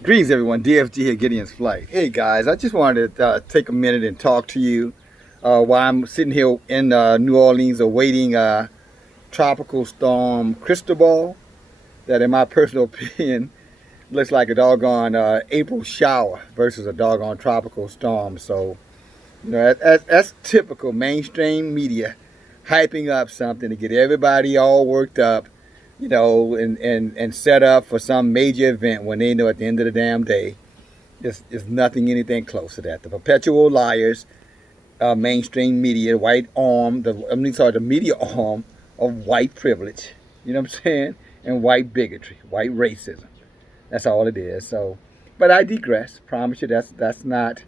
Greetings, everyone. DFG here, Gideon's Flight. Hey, guys, I just wanted to take a minute and talk to you while I'm sitting here in New Orleans awaiting Tropical Storm Cristobal, that, in my personal opinion, looks like a doggone April shower versus a doggone tropical storm. So, that's typical mainstream media hyping up something to get everybody all worked up, and set up for some major event when they know at the end of the damn day it's nothing anything close to that. The perpetual liars, mainstream media, white arm, the media arm of white privilege. You know what I'm saying? And white bigotry, white racism. That's all it is. So, but I digress. Promise you, that's not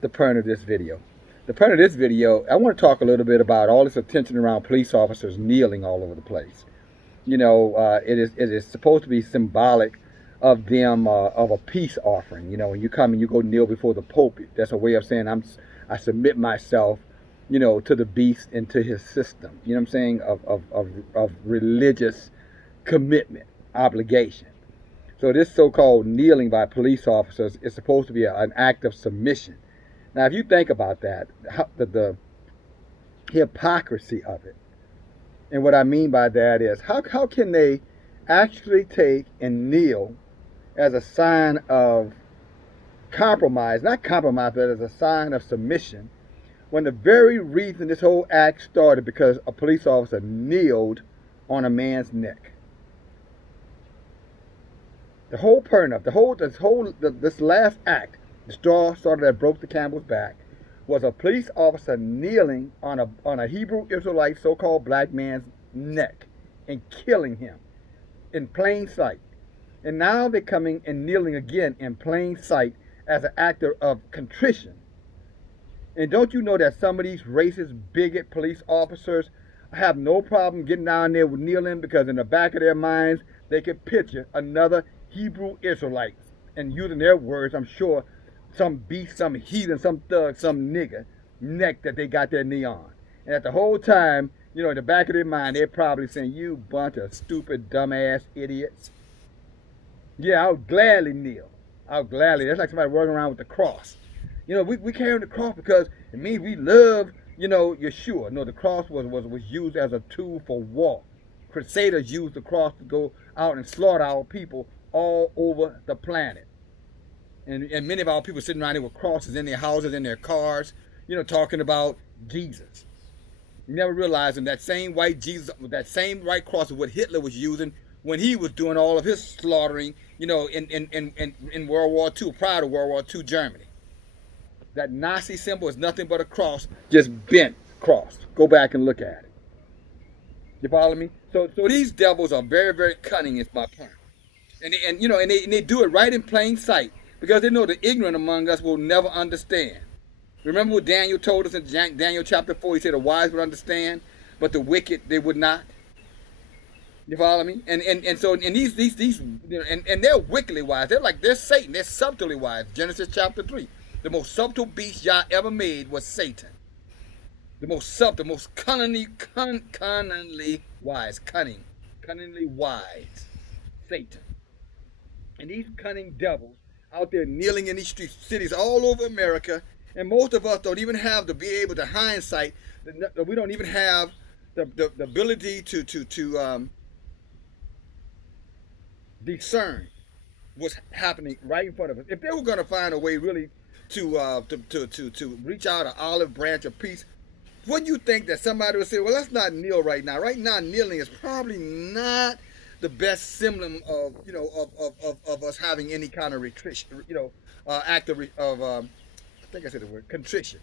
the point of this video. The point of this video, I want to talk a little bit about all this attention around police officers kneeling all over the place. It is supposed to be symbolic of them of a peace offering. When you come and you go kneel before the Pope, that's a way of saying I submit myself, to the beast and to his system. You know what I'm saying? Of religious commitment, obligation. So this so-called kneeling by police officers is supposed to be an act of submission. Now, if you think about that, the hypocrisy of it, and what I mean by that is how can they actually take and kneel as a sign of compromise, not compromise, but as a sign of submission, when the very reason this whole act started because a police officer kneeled on a man's neck. The whole turn up, this last act, the straw started that broke the camel's back, was a police officer kneeling on a Hebrew Israelite so-called black man's neck and killing him in plain sight. And now they're coming and kneeling again in plain sight as an act of contrition. And don't you know that some of these racist, bigot police officers have no problem getting down there with kneeling because in the back of their minds they can picture another Hebrew Israelite and using their words, I'm sure, some beast, some heathen, some thug, some nigger neck that they got their knee on. And at the whole time, in the back of their mind, they're probably saying, you bunch of stupid, dumbass idiots. Yeah, I'll gladly kneel. I'll gladly. That's like somebody walking around with the cross. We carry the cross because it means we love, Yeshua. No, the cross was used as a tool for war. Crusaders used the cross to go out and slaughter our people all over the planet. And many of our people sitting around there with crosses in their houses, in their cars, talking about Jesus. You never realizing that same white Jesus, that same white cross is what Hitler was using when he was doing all of his slaughtering, in World War II, prior to World War II Germany. That Nazi symbol is nothing but a cross, just bent cross. Go back and look at it. You follow me? So these devils are very, very cunning, is my point. And they do it right in plain sight because they know the ignorant among us will never understand. Remember what Daniel told us in Daniel chapter 4? He said the wise would understand, but the wicked they would not. You follow me? And these and they're wickedly wise. They're Satan. They're subtly wise. Genesis chapter 3. The most subtle beast Yah ever made was Satan. The most subtle, most cunningly wise, cunningly wise, Satan. And these cunning devils out there kneeling in these streets, cities all over America, and most of us don't even have to be able to hindsight. We don't even have the ability to discern what's happening right in front of us. If they were going to find a way really to reach out an olive branch of peace, wouldn't you think that somebody would say, well, let's not kneel right now. Right now, kneeling is probably not the best symbol of of us having any kind of contrition, act of I think I said the word contrition.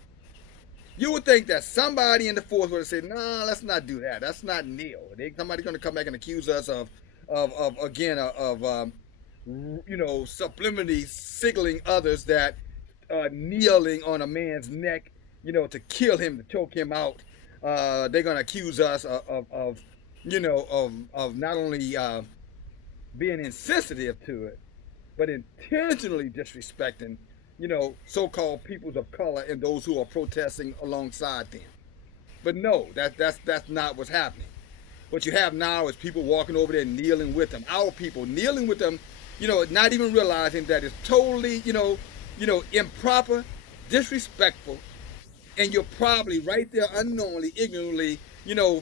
You would think that somebody in the force would have said, "Nah, let's not do that. That's not kneel." Somebody's going to come back and accuse us of again of subliminally signaling others that kneeling on a man's neck, to kill him, to choke him out. They're going to accuse us of not only being insensitive to it, but intentionally disrespecting, so-called peoples of color and those who are protesting alongside them. But no, that's not what's happening. What you have now is people walking over there kneeling with them. Our people kneeling with them not even realizing that it's totally, improper, disrespectful, and you're probably right there unknowingly, ignorantly,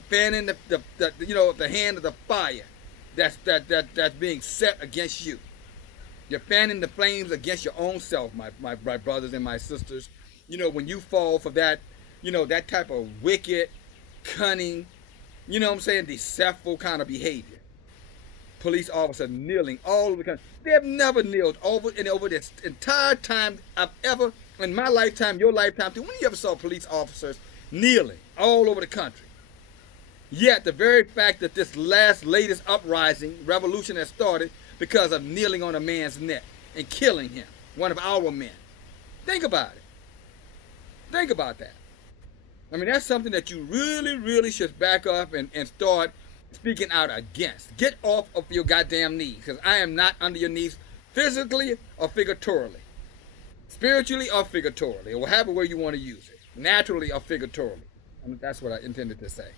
fanning the hand of the fire that's being set against you. You're fanning the flames against your own self, my brothers and my sisters. When you fall for that, that type of wicked, cunning, deceitful kind of behavior. Police officer kneeling all over the country. They have never kneeled over this entire time I've ever, in my lifetime, your lifetime too. When you ever saw police officers kneeling all over the country? Yet the very fact that this latest uprising, revolution has started because of kneeling on a man's neck and killing him, one of our men. Think about it. Think about that. I mean, that's something that you really, really should back up and start speaking out against. Get off of your goddamn knees, because I am not under your knees physically or figuratively, spiritually or figuratively, or however way you want to use it, naturally or figuratively. I mean, that's what I intended to say.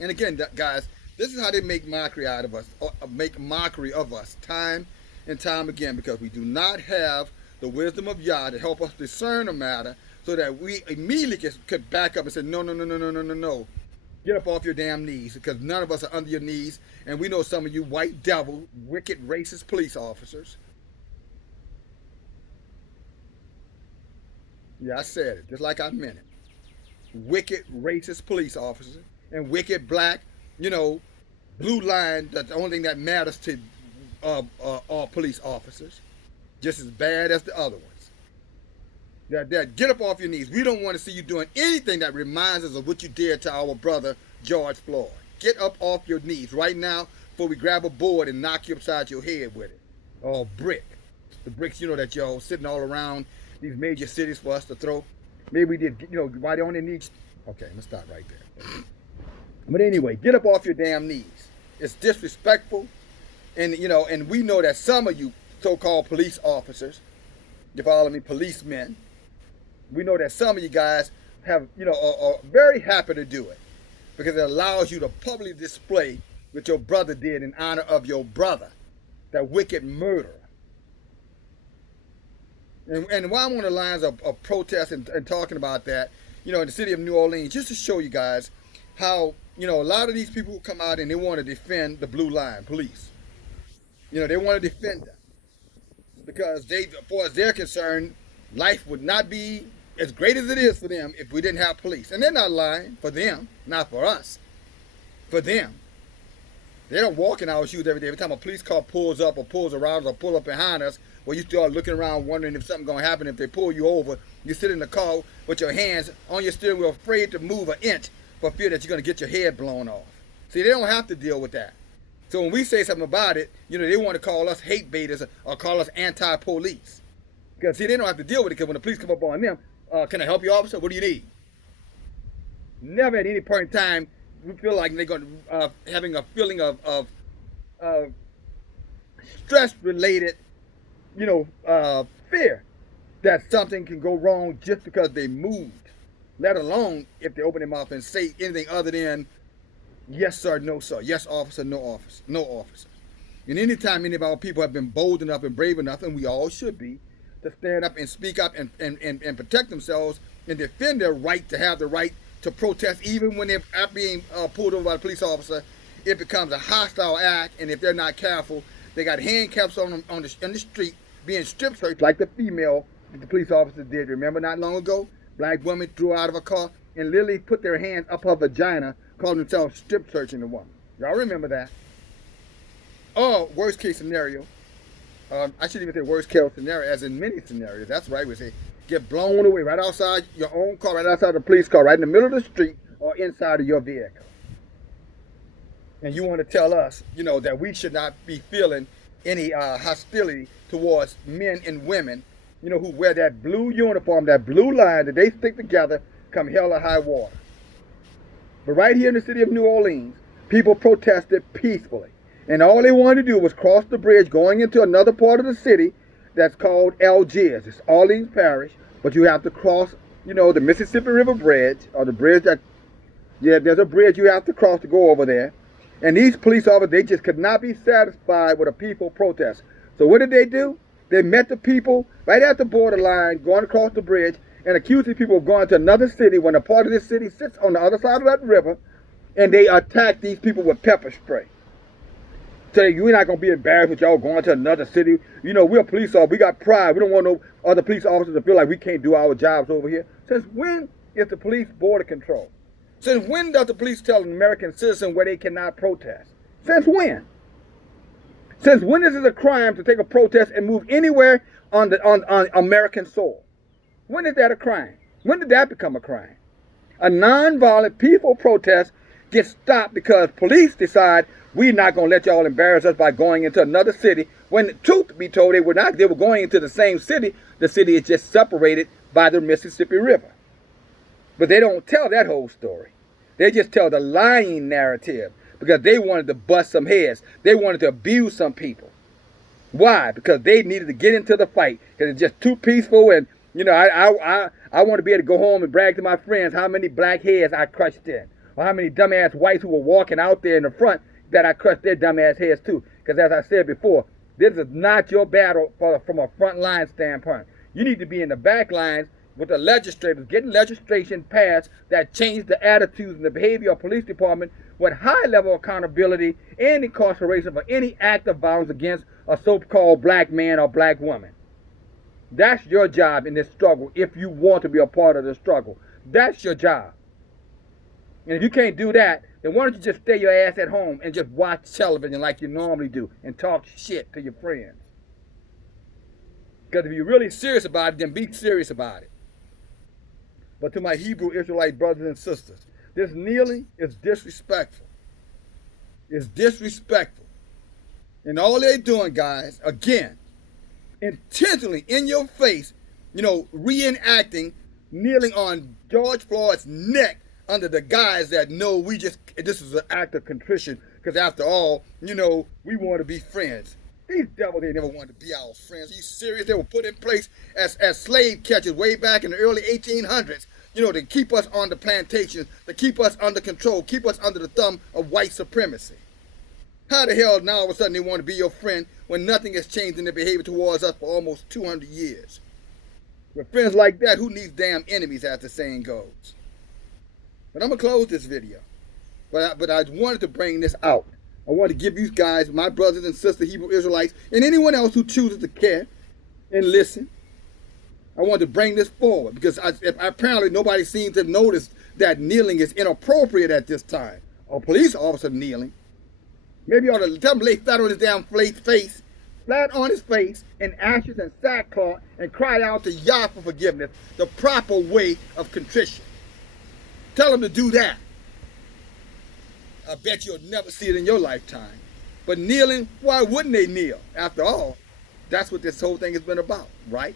And again, guys, this is how they make mockery out of us, or make mockery of us time and time again, because we do not have the wisdom of Yah to help us discern a matter so that we immediately could back up and say, no. Get up off your damn knees, because none of us are under your knees, and we know some of you white devil, wicked, racist police officers. Yeah, I said it, just like I meant it. Wicked, racist police officers, and wicked black, blue line, that's the only thing that matters to all police officers. Just as bad as the other ones. That get up off your knees. We don't want to see you doing anything that reminds us of what you did to our brother George Floyd. Get up off your knees right now before we grab a board and knock you upside your head with it. Or brick. The bricks, that y'all sitting all around these major cities for us to throw. Maybe we did, why they only need. Okay, let's stop right there. But anyway, get up off your damn knees. It's disrespectful. And, and we know that some of you so-called police officers, you follow me, policemen, we know that some of you guys have, are very happy to do it, because it allows you to publicly display what your brother did in honor of your brother, that wicked murderer. And while I'm on the lines of protest and talking about that, in the city of New Orleans, just to show you guys how, a lot of these people come out and they want to defend the blue line police. They want to defend them, because as far as they're concerned, life would not be as great as it is for them if we didn't have police. And they're not lying. For them, not for us. For them. They don't walk in our shoes every day. Every time a police car pulls up or pulls around or pull up behind us, well, you start looking around wondering if something's going to happen. If they pull you over, you sit in the car with your hands on your steering wheel, afraid to move an inch for fear that you're going to get your head blown off. See, they don't have to deal with that. So when we say something about it, they want to call us hate baiters or call us anti-police. Because, see, they don't have to deal with it, because when the police come up on them, can I help you, officer? What do you need? Never at any point in time we feel like they're going to having a feeling of stress-related, fear that something can go wrong just because they moved. Let alone if they open their mouth and say anything other than yes, sir, no, sir. Yes, officer, no, officer. No, officer. And anytime any of our people have been bold enough and brave enough, and we all should be, to stand up and speak up and protect themselves and defend their right to have the right to protest, even when they're being pulled over by a police officer, it becomes a hostile act. And if they're not careful, they got handcuffs on them in the street, being strip searched like the female that the police officer did. Remember not long ago? Black woman threw out of a car and literally put their hands up her vagina, calling themselves strip searching the woman. Y'all remember that? Or worst case scenario, I shouldn't even say worst case scenario, as in many scenarios. That's right. We say get blown away right outside your own car, right outside the police car, right in the middle of the street or inside of your vehicle. And you want to tell us, that we should not be feeling any hostility towards men and women, who wear that blue uniform, that blue line that they stick together, come hell or high water. But right here in the city of New Orleans, people protested peacefully. And all they wanted to do was cross the bridge going into another part of the city that's called Algiers. It's Orleans Parish, but you have to cross, the Mississippi River Bridge, or the bridge that, there's a bridge you have to cross to go over there. And these police officers, they just could not be satisfied with a peaceful protest. So what did they do? They met the people right at the borderline, going across the bridge, and accused these people of going to another city when a part of this city sits on the other side of that river, and they attacked these people with pepper spray. Say, you're not going to be embarrassed with y'all going to another city. You know, we're police officers. We got pride. We don't want no other police officers to feel like we can't do our jobs over here. Since when is the police border control? Since when does the police tell an American citizen where they cannot protest? Since when? Since when is it a crime to take a protest and move anywhere on American soil? When is that a crime? When did that become a crime? A nonviolent, peaceful protest gets stopped because police decide we're not going to let y'all embarrass us by going into another city. When the truth be told, they were not. They were going into the same city. The city is just separated by the Mississippi River. But they don't tell that whole story. They just tell the lying narrative because they wanted to bust some heads. They wanted to abuse some people. Why? Because they needed to get into the fight because it's just too peaceful. And, you know, I want to be able to go home and brag to my friends how many black heads I crushed in, or how many dumbass whites who were walking out there in the front that I crushed their dumbass heads too. Because as I said before, this is not your battle from a front line standpoint. You need to be in the back lines with the legislators, getting legislation passed that change the attitudes and the behavior of police department with high level accountability and incarceration for any act of violence against a so-called black man or black woman. That's your job in this struggle if you want to be a part of the struggle. That's your job. And if you can't do that, then why don't you just stay your ass at home and just watch television like you normally do and talk shit to your friends? Because if you're really serious about it, then be serious about it. But to my Hebrew Israelite brothers and sisters, this kneeling is disrespectful. It's disrespectful. And all they're doing, guys, again, intentionally in your face, you know, reenacting kneeling on George Floyd's neck under the guise that, no, this is an act of contrition because after all, you know, we want to be friends. These devils, they never wanted to be our friends. Are you serious? They were put in place as slave catchers way back in the early 1800s, you know, to keep us on the plantations, to keep us under control, keep us under the thumb of white supremacy. How the hell now all of a sudden they want to be your friend when nothing has changed in their behavior towards us for almost 200 years? With friends like that, who needs damn enemies, as the saying goes? But I'm going to close this video. But I wanted to bring this out. I want to give you guys, my brothers and sisters, Hebrew Israelites, and anyone else who chooses to care and listen, I want to bring this forward because apparently nobody seems to notice that kneeling is inappropriate at this time. A police officer kneeling. Maybe you ought to tell him to lay flat on his damn face, flat on his face, in ashes and sackcloth, and cry out to Yah for forgiveness, the proper way of contrition. Tell him to do that. I bet you'll never see it in your lifetime. But kneeling, why wouldn't they kneel? After all, that's what this whole thing has been about, right?